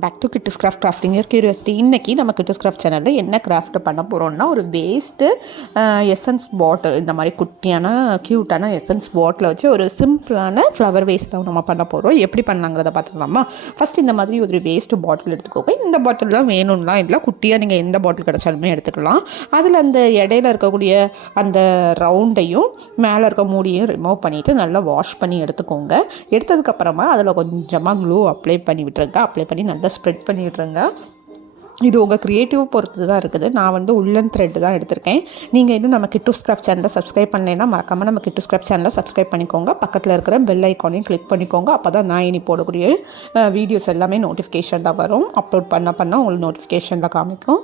Back to kids craft crafting curiosity இன்றைக்கி நம்ம கிட்டஸ் craft சேனலில் என்ன கிராஃப்ட் பண்ண போகிறோம்னா ஒரு வேஸ்ட்டு எசன்ஸ் பாட்டில் இந்த மாதிரி குட்டியான க்யூட்டான எசன்ஸ் பாட்டில் வச்சு ஒரு சிம்பிளான ஃப்ளவர் வேஸ்ட் தான் நம்ம பண்ண போகிறோம் எப்படி பண்ணலாங்கிறத பார்த்துக்கலாமா? ஃபஸ்ட் இந்த மாதிரி ஒரு வேஸ்ட்டு பாட்டில் எடுத்துக்கோங்க. இந்த பாட்டில் தான் வேணும்லாம் இல்லை குட்டியாக நீங்கள் எந்த பாட்டில் கிடச்சாலுமே எடுத்துக்கலாம். அதில் அந்த இடையில இருக்கக்கூடிய அந்த ரவுண்டையும் மேலே இருக்க மூடியும் ரிமூவ் பண்ணிவிட்டு நல்லா வாஷ் பண்ணி எடுத்துக்கோங்க. எடுத்ததுக்கப்புறமா அதில் கொஞ்சமாக க்ளூ அப்ளை பண்ணி விட்டுருங்க. அப்ளை பண்ணி நல்லா ஸ்ப்ரெட் பண்ணிடுறேங்க. இது உங்கள் க்ரியேட்டிவ் பொறுத்து தான் இருக்குது. நான் வந்து உள்ளன் த்ரெட் தான் எடுத்திருக்கேன். நீங்கள் இன்னும் நம்ம கிட்டு ஸ்கிராப் சேனலை சப்ஸ்கிரைப் பண்ணலைன்னா மறக்காமல் நம்ம கிட்டு ஸ்கிராப் சேனலை சப்ஸ்கிரைப் பண்ணிக்கோங்க. பக்கத்தில் இருக்கிற பெல் ஐக்கானையும் கிளிக் பண்ணிக்கோங்க. அப்போ தான் நான் இனி போடக்கூடிய வீடியோஸ் எல்லாமே நோட்டிஃபிகேஷன் தான் வரும். அப்லோட் பண்ண பண்ணால் உங்களுக்கு நோட்டிஃபிகேஷனில் காமிக்கும்.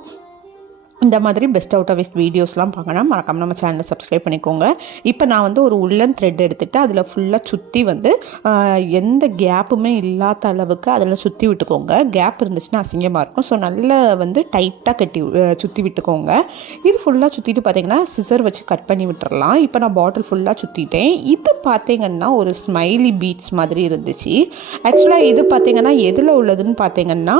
இந்த மாதிரி பெஸ்ட் அவுட் ஆஃப் வேஸ்ட் வீடியோஸ்லாம் பார்க்கணும் மறக்காம நம்ம சேனலை சப்ஸ்கிரைப் பண்ணிக்கோங்க. இப்போ நான் வந்து ஒரு உள்ளன் த்ரெட் எடுத்துகிட்டு அதில் ஃபுல்லாக சுற்றி வந்து எந்த கேப்புமே இல்லாத அளவுக்கு அதில் சுற்றி விட்டுக்கோங்க. கேப் இருந்துச்சுன்னா அசிங்கமாக இருக்கும். ஸோ நல்லா வந்து டைட்டாக கட்டி சுற்றி விட்டுக்கோங்க. இது ஃபுல்லாக சுற்றிட்டு பார்த்தீங்கன்னா சிசர் வச்சு கட் பண்ணி விட்டுறலாம். இப்போ நான் பாட்டில் ஃபுல்லாக சுற்றிட்டேன் இது பார்த்தீங்கன்னா ஒரு ஸ்மைலி பீட்ஸ் மாதிரி இருந்துச்சு. ஆக்சுவலாக இது பார்த்தீங்கன்னா எதில் உள்ளதுன்னு பார்த்தீங்கன்னா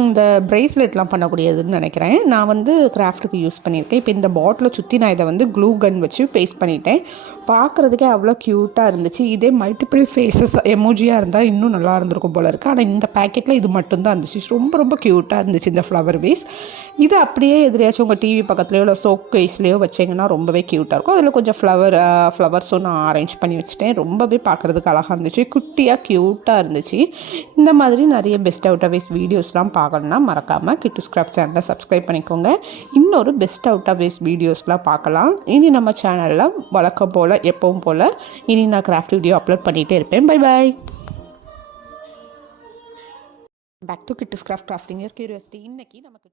இந்த ப்ரேஸ்லெட்லாம் பண்ணக்கூடியதுன்னு நினைக்கிறேன். நான் வந்து கிராஃப்ட்டுக்கு யூஸ் பண்ணியிருக்கேன். இப்போ இந்த பாட்டிலை சுற்றி நான் இதை வந்து க்ளூ கன் வச்சு பேஸ்ட் பண்ணிட்டேன். பார்க்குறதுக்கே அவ்வளோ க்யூட்டாக இருந்துச்சு. இதே மல்டிபிள் ஃபேஸஸ் எமோஜியாக இருந்தால் இன்னும் நல்லா இருந்திருக்கும் போல இருக்குது ஆனால் இந்த பேக்கெட்டில் இது மட்டும்தான் இருந்துச்சு. ரொம்ப ரொம்ப க்யூட்டாக இருந்துச்சு இந்த ஃப்ளவர் வேஸ் இது அப்படியே எதிரியாச்சும் உங்கள் டிவி பக்கத்துலையோ இல்லை சோக் கேஸ்லேயோ வச்சிங்கன்னா ரொம்பவே க்யூட்டாக இருக்கும். அதில் கொஞ்சம் ஃப்ளவர் ஃப்ளவர்ஸும் நான் அரேஞ்ச் பண்ணி வச்சுட்டேன். ரொம்பவே பார்க்குறதுக்கு அழகாக இருந்துச்சு. குட்டியாக க்யூட்டாக இருந்துச்சு. இந்த மாதிரி நிறைய பெஸ்ட் அவுட் ஆஃப் வேஸ்ட் வீடியோஸ்லாம் பார்க்கணுன்னா மறக்காமல் கிட்டு ஸ்கிராப் சேனலை சப்ஸ்கிரைப் பண்ணிக்கோங்க. இன்னொரு பெஸ்ட் அவுட் ஆஃப் வேஸ்ட் வீடியோஸ்லாம் பார்க்கலாம். இனி நம்ம சேனலில் வழக்கம் போல் எப்பவும் போல். இனி நான் கிராஃப்ட் வீடியோ அப்லோட் பண்ணிகிட்டே இருப்பேன். Bye bye back to kids craft crafting curiosity இன்னைக்கு நமக்கு